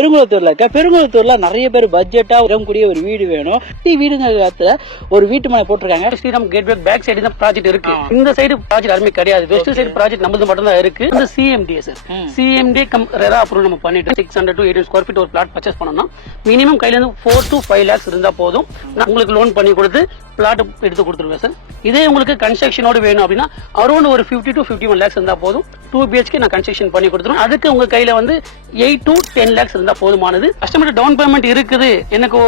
பெருங்குளத்தூர்ல இருக்க பெருங்குளத்தூர்ல நிறைய பேர் பட்ஜெட்டா வரக்கூடிய ஒரு வீடு வேணும். வீடுங்கிறதுல ஒரு வீட்டு மனை போட்டிருக்காங்க. ஸ்ரீராம் கேட்வே பேக் சைடு தான் ப்ராஜெக்ட் இருக்கு. இந்த சைடு ப்ராஜெக்ட் யாருமே கிடையாது. வெஸ்ட் சைடு ப்ராஜெக்ட் நம்மது மட்டும் தான் இருக்கு. இந்த CMDA sir, CMD RERA approval நம்ம பண்ணிட்டு 600 to 800 ஸ்கொயர் ஃபீட் ஒரு பிளாட் பர்ச்சேஸ் பண்ணோம்னா மினிமம் கையில இருந்து 4 to 5 lakhs இருந்தா போதும். நான் உங்களுக்கு லோன் பண்ணி கொடுத்து பிளாட் எடுத்து கொடுத்துருவேன் சார். இதே உங்களுக்கு கன்ஸ்ட்ரக்ஷனோட வேணும் அப்படின்னா அரௌண்ட் ஒரு 50 to 51 lakhs இருந்தா போதும். 2 BHK நான் கன்ஸ்ட்ரக்ஷன் பண்ணி கொடுத்துருவேன். அதுக்கு உங்க கையில வந்து 8 to 10 lakhs இருந்தா போதுமானது. கஸ்டமர் டவுன் பேமெண்ட் இருக்குது, எனக்கு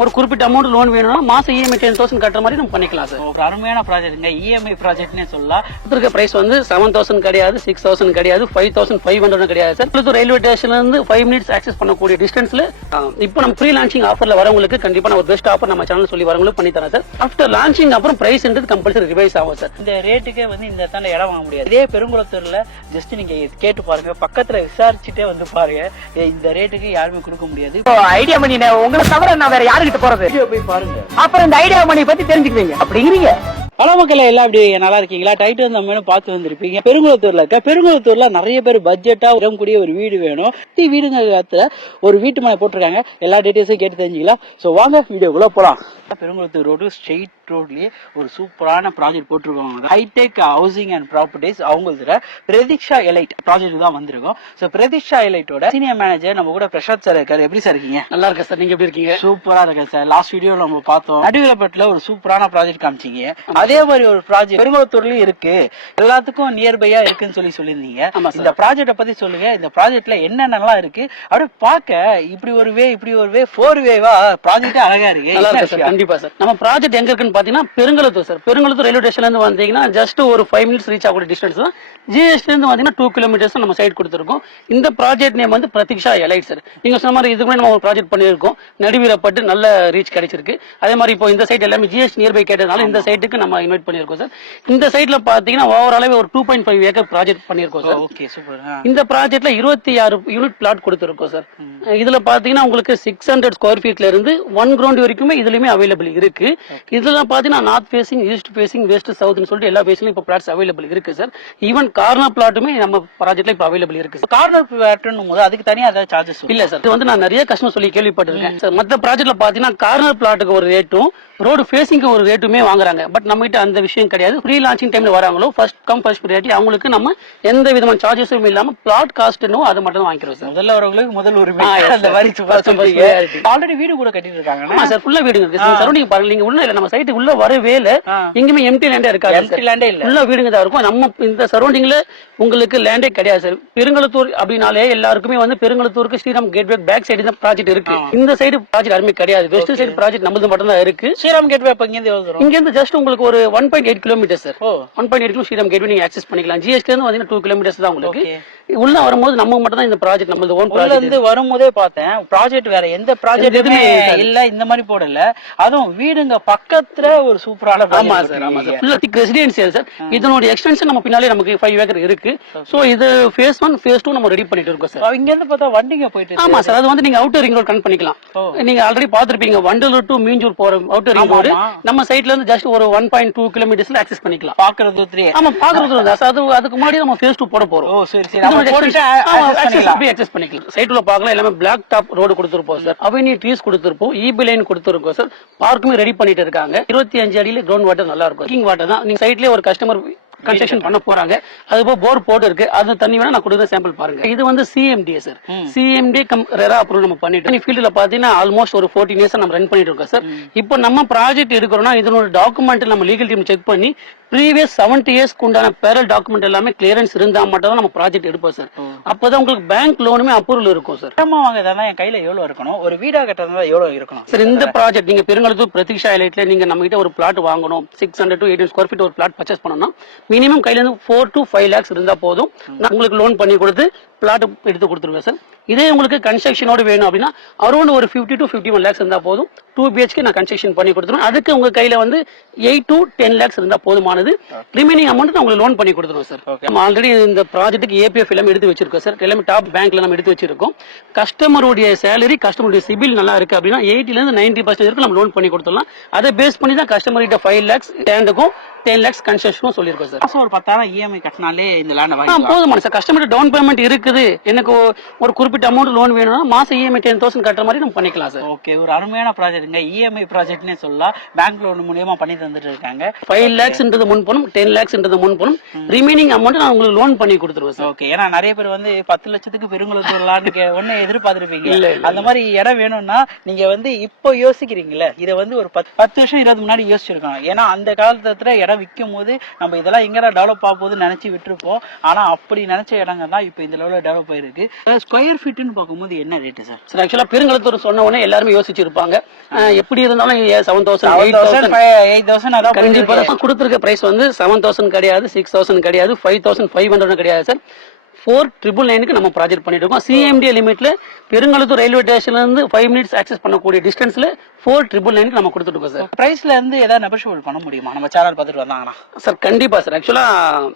ஒரு குறிப்பிட்ட அமௌண்ட் லோன் வேணும்னா மாசம் இஎம்ஐ 10,000 கட்டுற மாதிரி நம்ம பண்ணிக்கலாம் சார். ஒரு அருமையான ப்ராஜெக்ட்ங்க, இஎம்ஐ ப்ராஜெக்ட்னே சொல்லலாம். இருக்க பிரைஸ் வந்து 7,000 கிடையாது, 6,000 கிடையாது, 5,500 கிடையாது சார். plus ரயில்வே ஸ்டேஷன்ல இருந்து 5 minutes ஆக்சஸ் பண்ணக்கூடிய டிஸ்டன்ஸ்ல இப்போ நம்ம ப்ரீ லான்ச்சிங் ஆஃபர்ல வரவங்களுக்கு கண்டிப்பா நான் ஒரு பெஸ்ட் ஆஃபர் நம்ம சேனல் சொல்லி வரவங்களுக்கு பண்ணி தரேன் சார். ஆஃப்டர் லான்ச்சிங் அப்புறம் பிரைஸ்ன்றது கம்பல்சரி ரிவைஸ் ஆகும் சார். இந்த ரேட்டுக்கே வந்து இந்த இடத்துல இடம் வாங்க முடியாது. இதே பெருங்குளத்தூர்ல ஜஸ்ட் நீங்க கேட்டு பாருங்க, பக்கத்துல விசாரிச்சுட்டே வந்து பாருங்க, இந்த ரேட்டுக்கு யாருமே கொடுக்க முடியாது. ஐடியா மணி உங்களை தவிர நான் வேற யாருக்கிட்ட போறது? போய் பாருங்க, அப்புறம் இந்த ஐடியா மணி பத்தி தெரிஞ்சுக்குவீங்க அப்படிங்கிறீங்க. பல மக்கள் எல்லாம் அப்படி நல்லா இருக்கீங்களா? டைட்டு வந்து நம்ம பார்த்து வந்திருப்பீங்க. பெருங்குளத்தூர்ல இருக்க பெருங்குளத்தூர்ல நிறைய பேர் பட்ஜெட்டா வரக்கூடிய ஒரு வீடு வேணும். வீடுங்கிறதுல ஒரு வீட்டு மனை போட்டிருக்காங்க. எல்லா டீடைல்ஸும் கேட்டு தெரிஞ்சுக்கலாம். சோ வாங்க வீடியோக்குள்ள போலாம். பெருங்குளத்தூர் ரோடு ஸ்ட்ரெயிட் ரோட்லயே ஒரு சூப்பரான ப்ராஜெக்ட் போட்டிருக்காங்க. ஹைடெக் ஹவுசிங் அண்ட் ப்ராப்பர்ட்டிஸ் அவங்களோட பிரதீக்ஷா எலைட் ப்ராஜெக்ட் தான் வந்திருக்கும். சோ பிரதீக்ஷா எலைட்டோட சீனியர் மேனேஜர் நம்ம கூட பிரசாத் சார் இருக்காரு. எப்படி சார் இருக்கீங்க? நல்லா இருக்கேன் சார், நீங்க எப்படி இருக்கீங்க? சூப்பரா இருக்கேன் சார். லாஸ்ட் வீடியோ நம்ம பார்த்தோம், நடுவிலப்பட்டில ஒரு சூப்பரான ப்ராஜெக்ட் காமிச்சீங்க. அதே மாதிரி ஒரு ப்ராஜெக்ட் பெருங்குளத்தூர்லயும் இருக்கு, எல்லாத்துக்கும் நியர்பையா இருக்குன்னு சொல்லியிருந்தீங்க. இந்த ப்ராஜெக்ட பத்தி சொல்லுங்க. இந்த ப்ராஜெக்ட்ல என்னென்னலாம் இருக்கு அப்படியே பார்க்க இப்படி ஒரு வே 4 வேவா ப்ராஜெக்டே அழகா இருக்கு. கண்டிப்பா சார். நம்ம ப்ராஜெக்ட் எங்க இருக்குன்னு பாத்தீங்கன்னா பெருங்குளத்தூர் சார். பெருங்குளத்தூர் ரயில்வே ஸ்டேஷன்ல இருந்து வந்தீங்கன்னா ஜஸ்ட் ஒரு 5 minutes ரீச் ஆகக்கூடிய டிஸ்டன்ஸ் தான். ஜிஎஸ்டி இருந்து வந்தீங்கன்னா 2 kilometers நம்ம சைட் கொடுத்துருக்கோம். இந்த ப்ராஜெக்ட் நேம் வந்து பிரதீக்ஷா எலைட் சார். நீங்க சொன்ன மாதிரி இதுக்கு நம்ம ஒரு ப்ராஜெக்ட் பண்ணிருக்கோம், நடுவீரப்பட்டு நல்ல ரீச் கிடைச்சிருக்கு. அதே மாதிரி இப்போ இந்த சைட் எல்லாமே ஜிஎஸ்டி நியர்பை கேட்டதுனால இந்த சைட்டுக்கு நம்ம இன்வைட் பண்ணிருக்கோம் சார். இந்த சைட்ல பாத்தீங்கன்னா ஓவராலாவே ஒரு 2.5 ஏக்கர் ப்ராஜெக்ட் பண்ணிருக்கோம் சார். Okay, super. இந்த ப்ராஜெக்ட்ல 26 யூனிட் பிளாட் கொடுத்துருக்கோம் சார். இதுல பாத்தீங்கன்னா உங்களுக்கு 600 ஸ்கொயர் ஃபீட்ல இருந்து 1 ground வரைக்குமே இதுலயுமே அவைலபிள் இருக்கு. இதுல பாத்தீங்கன்னா north facing, east facing, west சவுத்னு சொல்லிட்டு எல்லா ஃபேஸ்லயும் இப்போ பிளாட்ஸ் அவைலபிள் இருக்கு சார். ஈவன் கார்னர் பிளாட்டுமே நம்ம ப்ராஜெக்ட்ல இப்போ அவைலபிள் இருக்கு. கார்னர் பிளாட்னும் போது அதுக்கு தனியா ஏதாவது சார்ஜஸ் இல்ல சார். இது வந்து நான் நிறைய கஸ்டமர் சொல்லி கேள்விப்பட்டிருக்கேன் சார். மற்ற ப்ராஜெக்ட்ல பாத்தீங்கன்னா கார்னர் பிளாட்டுக்கு ஒரு ரேட்டும் ரோடு ஃபேசிங்க்கு ஒரு ரேட்டுமே வாங்குறாங்க. பட் நம்ம கிட்ட அந்த விஷயம் கிடையாது. ப்ரீ லான்ச்சிங் டைம்ல வராங்களோ ஃபர்ஸ்ட் கம் ஃபர்ஸ்ட் ப்ரையாரிட்டி அவங்களுக்கு நம்ம எந்த விதமான சார்ஜஸும் இல்லாம பிளாட் காஸ்ட் என்னவோ அது மட்டும் வாங்கிக்கிறோம் சார். முதல்ல வரவங்களுக்கு முதல் உரிமை. ஆல்ரெடி வீடு கூட கட்டிட்டு இருக்காங்க. ஆமா சார், ஃபுல்லா வீடுங்க இருக்கு. சரௌண்டிங் பாருங்க, நீங்க உள்ள இல்ல நம்ம சைட்டு உள்ள வரவே இல்ல, எங்கேயுமே எம்டி லேண்டே இருக்காது. எம்டி லேண்டே இல்ல, உள்ள வீடுங்க தான் இருக்கும். நம்ம இந்த சரௌண்டிங்ல உங்களுக்கு லேண்டே கிடையாது சார். பெருங்குளத்தூர் அப்படினாலே எல்லாருக்குமே வந்து பெருங்குளத்தூருக்கு ஸ்ரீராம் கேட்வே பேக் சைடு தான் ப்ராஜெக்ட் இருக்கு. இந்த சைடு ப்ராஜெக்ட் யாருமே கிடையாது. வெஸ்ட் சைடு ப்ராஜெக்ட் நம்மது மட்டும் தான் இருக்கு. ஸ்ரீராம் கேட்வே இங்க இருந்து எவ்வளவு தூரம்? இங்க இருந்து ஜஸ்ட் உங்களுக்கு ஒரு 1.8 kilometre sir. 1.8 kilo Sriram Gateway நீங்க ஆக்சஸ் பண்ணிக்கலாம். ஜிஎஸ்டி இருந்து வந்து 2 kilometers தான் உங்களுக்கு. உள்ள வரும்போது நம்ம மட்டும் தான் இந்த ப்ராஜெக்ட் நம்மது ஓன் ப்ராஜெக்ட். இருந்து வரும்போதே பார்த்தேன் ப்ராஜெக்ட் வேற எந்த ப்ராஜெக்ட் எதுவுமே இல்ல, இந்த மாதிரி போடல. அதுவும் வீடுங்க பக்கத்துல ஒரு சூப்பரான. ஆமா சார், ஆமா சார். ஃபுல்லா திக் ரெசிடென்சியல் சார். இதனோட எக்ஸ்டென்ஷன் நம்ம பின்னாலே நமக்கு 5 ஏக்கர் இருக்கு. சோ இது phase 1 phase 2 நம்ம ரெடி பண்ணிட்டு இருக்கோம் சார். இங்க இருந்து பார்த்தா வண்டிங்க போயிட்டு. ஆமா சார், அது வந்து நீங்க அவுட்டர் ரிங் ரோட் கனெக்ட் பண்ணிக்கலாம். நீங்க ஆல்ரெடி பாத்துருப்பீங்க வண்டலூர் டு மீஞ்சூர் போற அவுட்டர் ரிங் ரோட் நம்ம சைட்ல இருந்து ஜஸ்ட் ஒரு 1.2 kilometers ஆக்சஸ் பண்ணிக்கலாம். பாக்குறது 3. ஆமா பாக்குறது தான் சார். அதுக்கு முன்னாடி நம்ம phase 2 போட போறோம். ஓ சரி சரி, நம்ம போட்டுட்டு ஆக்சஸ் பண்ணிக்கலாம். சைட்ல பார்க்கலாம், எல்லாமே பிளாக் டாப் ரோடு கொடுத்துருப்போம் சார். அவென்யூ ட்ரீஸ் கொடுத்துருப்போம், ஈபி லைன் கொடுத்துருக்கோம் சார். பார்க்குமே ரெடி பண்ணிட்டு இருக்காங்க. 25 அடியில கிரவுண்ட் வாட்டர் நல்லா இருக்கும். கிங் வாட்டர் தான். நீங்க சைட்லயே ஒரு கஸ்டமர் கன்ஸ்ட்ரக்ஷன் பண்ண போறாங்க. அதுபோல போர் போட்டு இருக்கு. அது தண்ணி வேணா நான் கொடுக்குற சாம்பிள் பாருங்க. இது வந்து CMDA sir. CMD RERA approval நம்ம பண்ணிட்டு ஃபீல்ட்ல பாத்தீங்கன்னா ஆல்மோஸ்ட் ஒரு 14 years நம்ம ரன் பண்ணிட்டு இருக்கோம் சார். இப்போ நம்ம ப்ராஜெக்ட் எடுக்கிறோம்னா இதனோட டாக்குமெண்ட் நம்ம லீகல் டீம் செக் பண்ணி ப்ரீவியஸ் 70 years உண்டான பேரல் டாக்குமெண்ட் எல்லாமே கிளியரன்ஸ் இருந்தா மட்டும் தான் நம்ம ப்ராஜெக்ட் எடுப்போம் சார். அப்பதான் உங்களுக்கு பேங்க் லோனுமே அப்ரூவல் இருக்கும் சார். வாங்கறதா என் கையில எவ்வளவு இருக்கணும், ஒரு வீடா கட்டறதா எவ்வளவு இருக்கணும் சார்? இந்த ப்ராஜெக்ட் நீங்க பெருங்குளத்தூர் பிரதீக்ஷா எலைட்ல நீங்க நம்ம கிட்ட ஒரு பிளாட் வாங்கணும், 600 to 800 ஸ்கொயர் ஃபீட் ஒரு பிளாட் பர்ச்சேஸ் பண்ணோம்னா மினிமம் கையில இருந்து 4 to 5 lakhs இருந்தா போதும். நான் உங்களுக்கு லோன் பண்ணி கொடுத்து பிளாட் எடுத்து கொடுத்துருவேன் சார். இதே உங்களுக்கு கன்ஸ்ட்ரக்ஷனோட வேணும் அப்படின்னா அரௌண்ட் ஒரு 50 to 51 lakhs இருந்தா போதும். 2 BHK நான் கன்ஸ்ட்ரக்ஷன் பண்ணி கொடுத்துருவேன். அதுக்கு உங்க கையில வந்து 8 to 10 lakhs இருந்தா போதுமானது. ரிமைனிங் அமௌண்ட் நான் உங்களுக்கு லோன் பண்ணி கொடுத்துருவோம் சார். நம்ம ஆல்ரெடி இந்த ப்ராஜெக்ட்டுக்கு ஏபிஎஃப் எல்லாம் எடுத்து வச்சிருக்கோம் சார். எல்லாமே டாப் பேங்க்ல நம்ம எடுத்து வச்சிருக்கோம். கஸ்டமருடைய சேலரி, கஸ்டமருடைய சிபில் நல்லா இருக்கு அப்படின்னா 80 to 90% நம்ம லோன் பண்ணி கொடுத்துடலாம். அதை பேஸ் பண்ணி தான் கஸ்டமர் கிட்ட 5 lakhs லேண்டுக்கும் 10 lakhs கன்செஷனும் சொல்லியிருக்கோம் சார். மாசம் ஒரு 10,000 இஎம்ஐ கட்டினாலே இந்த லேண்ட் வாங்கலாம். போதுமான சார். கஸ்டமர் டவுன் பேமெண்ட் இருக்குது, எனக்கு ஒரு குறிப்பிட்ட அமௌண்ட் லோன் வேணும்னா மாசம் இஎம்ஐ 10,000 கட்டுற மாதிரி நம்ம பண்ணிக்கலாம் சார். ஓகே, ஒரு அருமையான ப்ராஜெக்ட்ங்க. இஎம்ஐ ப்ராஜெக்ட்னே சொல்லலாம். பேங்க் லோன் மூலியமா பண்ணி தந்துட்டு இருக்காங்க. 5 lakhsன்றது முன் பணம், 10 lakhsன்றது முன் பணம், ரிமைனிங் அமௌண்ட் நான் உங்களுக்கு லோன் பண்ணி கொடுத்துருவேன் சார். ஓகே, ஏன்னா நிறைய பேர் வந்து 10 லட்சத்துக்கு பெருங்குளத்தூர்லான்னு ஒண்ணு எதிர்பார்த்திருப்பீங்க. அந்த மாதிரி இடம் வேணும்னா நீங்க வந்து இப்போ யோசிக்கிறீங்கல்ல, இதை வந்து ஒரு 10 வருஷம் 20 முன்னாடி யோசிச்சிருக்கணும். ஏன்னா அந்த காலத்துல இடம் விற்கும் போது நம்ம இதெல்லாம் எங்கடா டெவலப் ஆக போகுதுன்னு நினைச்சு விட்டுருப்போம். ஆனா அப்படி நினைச்ச இடங்க தான் இப்ப இந்த லெவலில் டெவலப் ஆயிருக்கு. ஸ்கொயர் ஃபீட்னு பார்க்கும்போது என்ன ரேட்டு சார்? சார் ஆக்சுவலா பெருங்குளத்தூர் சொன்ன உடனே எல்லாருமே யோசிச்சிருப்பாங்க, எப்படி இருந்தாலும் 7,000 8,000 கண்டிப்பா கொடுத்துருக்க பிரைஸ் வந்து 7,000 கிடையாது, 6,000 கிடையாது, 5,500 கிடையாது சார். 4,999 நம்ம ப்ராஜெக்ட் பண்ணிட்டு இருக்கோம். சிஎம்டி லிமிட்ல பெருங்குளத்தூர் ரயில்வே ஸ்டேஷன்ல இருந்து 5 minutes ஆக்சஸ் பண்ணக்கூடிய டிஸ்டன்ஸ்ல 4,999 நம்ம கொடுத்துட்டு இருக்கோம் சார். பிரைஸ்ல இருந்து ஏதாவது நெகோஷியபிள் பண்ண முடியுமா நம்ம சேனல் பார்த்துட்டு வந்தாங்கன்னா? சார் கண்டிப்பா சார். ஆக்சுவலா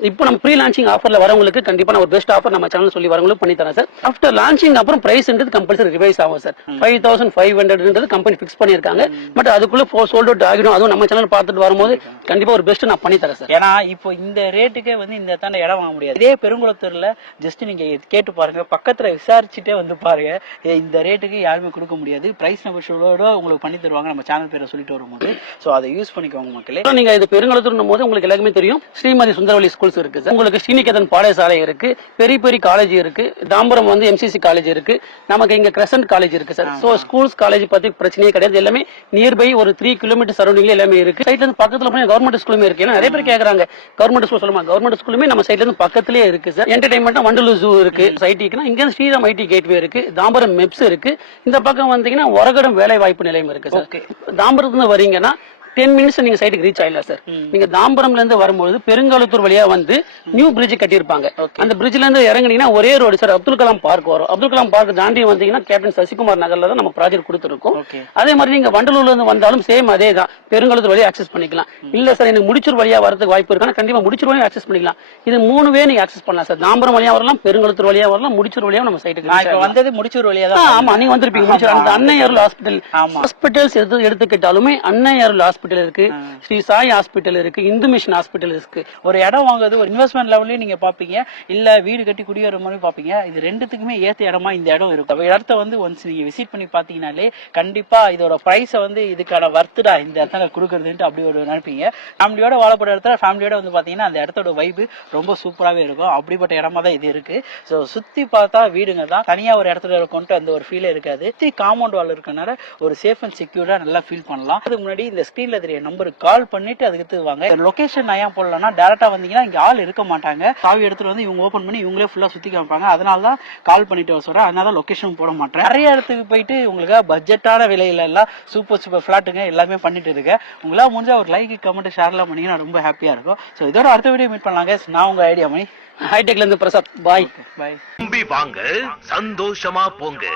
இப்போ நம்ம ப்ரீ லான்ச்சிங் ஆஃபர்ல வரவங்களுக்கு கண்டிப்பா நான் ஒரு பெஸ்ட் ஆஃபர் நம்ம சேனல் சொல்லி வரவங்களுக்கு பண்ணி தரேன் சார். ஆஃப்டர் லான்ச்சிங் அப்புறம் பிரைஸ்ன்றது கம்பல்சரி ரிவைஸ் ஆகும் சார். 5,500 கம்பெனி ஃபிக்ஸ் பண்ணிருக்காங்க. பட் அதுக்குள்ள சோல்ட் அவுட் ஆகிடும். அதுவும் நம்ம சேனல் பார்த்துட்டு வரும்போது கண்டிப்பா ஒரு பெஸ்ட் நான் பண்ணி தரேன் சார். ஏன்னா இப்போ இந்த ரேட்டுக்கே வந்து இந்த தாண்ட இடம் வாங்க முடியாது. இதே பெருங்குளத்தூர்ல ஜஸ்ட் நீங்க கேட்டு பாருங்க, பக்கத்துல விசாரிச்சுட்டே வந்து பாருங்க, இந்த ரேட்டுக்கு யாருமே கொடுக்க முடியாது. பிரைஸ் நெகோஷியபிளோட உங்களுக்கு பண்ணி தருவாங்க நம்ம சேனல் பேரை சொல்லிட்டு வரும்போது. சோ அதை யூஸ் பண்ணிக்கோங்க மக்களே. நீங்க இது பெருங்குளத்தூர் போது உங்களுக்கு எல்லாருமே தெரியும், ஸ்ரீமதி சுந்தரவல்லி ஸ்கூல்ஸ் இருக்கு சார். உங்களுக்கு ஸ்ரீநிகேதன் பாடசாலை இருக்கு, பெரிய பெரிய காலேஜ் இருக்கு, தாம்பரம் வந்து எம்சிசி காலேஜ் இருக்கு, நமக்கு இங்க கிரசன்ட் காலேஜ் இருக்கு சார். சோ ஸ்கூல்ஸ் காலேஜ் பத்தி பிரச்சனையே கிடையாது. எல்லாமே நியர்பை ஒரு 3 கிலோமீட்டர் சரௌண்டிங்ல எல்லாமே இருக்கு. சைட்ல இருந்து பக்கத்துல போய் கவர்மெண்ட் ஸ்கூலுமே இருக்கு. ஏன்னா நிறைய பேர் கேக்குறாங்க கவர்மெண்ட் ஸ்கூல் சொல்லுமா, கவர்மெண்ட் ஸ்கூலுமே நம்ம சைட்ல இருந்து பக்கத்துலயே இருக்கு சார். என்டர்டைன்மெண்ட் வண்டலூர் ஜூ இருக்கு, ஐடிக்குனா இங்க ஸ்ரீராம் ஐடி கேட்வே இருக்கு, தாம்பரம் மெப்ஸ் இருக்கு. இந்த பக்கம் வந்தீங்கன்னா ஒரகடம் வேலை வாய்ப்பு நிலையம் இருக்கு சார். தாம்பரத்துல வரீங்கன்னா 10 minutes நீங்க சைட்டுக்கு ரீச் ஆயிடலாம் சார். நீங்க தாம்பரம்ல இருந்து வரும்போது பெருங்குளத்தூர் வழியா வந்து நியூ பிரிட்ஜ் கட்டியிருப்பாங்க. அந்த பிரிட்ஜ்ல இருந்து இறங்குனீங்கன்னா ஒரே road sir, Abdul Kalam park வரும். அப்துல் கலாம் பார்க் தாண்டி வந்தீங்கன்னா கேப்டன் சசிகுமார் நகர்ல தான் நம்ம ப்ராஜெக்ட் கொடுத்துருக்கோம். அதே மாதிரி நீங்க வண்டலூர்ல இருந்து வந்தாலும் சேம் அதே தான், பெருங்குளத்தூர் வழியா ஆக்சஸ் பண்ணிக்கலாம். இல்ல சார் எனக்கு முடிச்சூர் வழியா வரதுக்கு வாய்ப்பு இருக்கு, கண்டிப்பா முடிச்சூர் வழியா ஆக்சஸ் பண்ணிக்கலாம். இது 3 வே நீங்க ஆக்சஸ் பண்ணலாம் சார். தாம்பரம் வழியா வரலாம், பெருங்குளத்தூர் வழியா வரலாம், முடிச்சூர் வழியா நம்ம சைட்டுக்கு வந்தது. முடிச்சூர் வழியா தான். ஆமா, நீங்க வந்திருப்பீங்க. முடிச்சூர் அந்த அன்னை அருள் ஹாஸ்பிட்டல், ஹாஸ்பிட்டல்ஸ் எடுத்துக்கிட்டாலுமே அன்னை அருள் ஹாஸ்பிட்டல் இருக்கு, ஸ்ரீ சாய் ஹாஸ்பிட்டல் இருக்கு, இந்து மிஷன் ஹாஸ்பிட்டல் இருக்கு. ஒரு இடம் வாங்குறது ஒரு இன்வெஸ்ட்மெண்ட் லெவல்லயும் நீங்க பாப்பீங்க, இல்ல வீடு கட்டி குடியேற மாதிரி பாப்பீங்க. இது ரெண்டுத்துக்குமே ஏத்த இடமா இந்த இடம் இருக்கும். இடத்த வந்து ஒன்ஸ் நீங்க விசிட் பண்ணி பாத்தீங்கன்னாலே கண்டிப்பா இதோட பிரைஸ வந்து இதுக்கான வர்த்துடா இந்த இடத்துல கொடுக்கறதுன்ட்டு அப்படி ஒரு நினைப்பீங்க. ஃபேமிலியோட வாழப்பட இடத்துல ஃபேமிலியோட வந்து பாத்தீங்கன்னா அந்த இடத்தோட வைப்பு ரொம்ப சூப்பராகவே இருக்கும். அப்படிப்பட்ட இடமா தான் இது இருக்கு. ஸோ சுத்தி பார்த்தா வீடுங்க தான், தனியா ஒரு இடத்துல கொண்டு அந்த ஒரு ஃபீலே இருக்காது. சுத்தி காம்பவுண்ட் வால் இருக்கனால ஒரு சேஃப் அண்ட் செக்யூர்டா நல்லா ஃபீல் பண்ணலாம். அதுக்கு முன்னாடி இந்த ஸ்கிரீன்ல தெரிய நம்பருக்கு கால் பண்ணிட்டு அதுக்கு வாங்க. லொகேஷன் நான் ஏன் போடலன்னா, டைரக்டா வந்தீங்கன்னா இங்க ஆள் இருக்க மாட்டாங்க. சாவி எடுத்துட்டு வந்து இவங்க ஓபன் பண்ணி இவங்களே ஃபுல்லா சுத்தி காமிப்பாங்க. அதனால தான் கால் பண்ணிட்டு வர சொல்றேன். அதனால தான் லொகேஷன் போட மாட்டேன். நிறைய இடத்துக்கு போயிட்டு உங்களுக்கு பட்ஜெட்டான விலையில எல்லாம் சூப்பர் ஃபிளாட்டுங்க எல்லாமே பண்ணிட்டு இருக்கேன். உங்களால முடிஞ்சா ஒரு லைக் கமெண்ட் ஷேர்லாம் பண்ணீங்கன்னா ரொம்ப ஹாப்பியா இருக்கும். ஸோ இதோட அடுத்த வீடியோ மீட் பண்ணலாங்க. நான் உங்க ஐடியா மணி, ஹைடெக்ல இருந்து பிரசாத். பாய் வாங்க, சந்தோஷமா போங்க.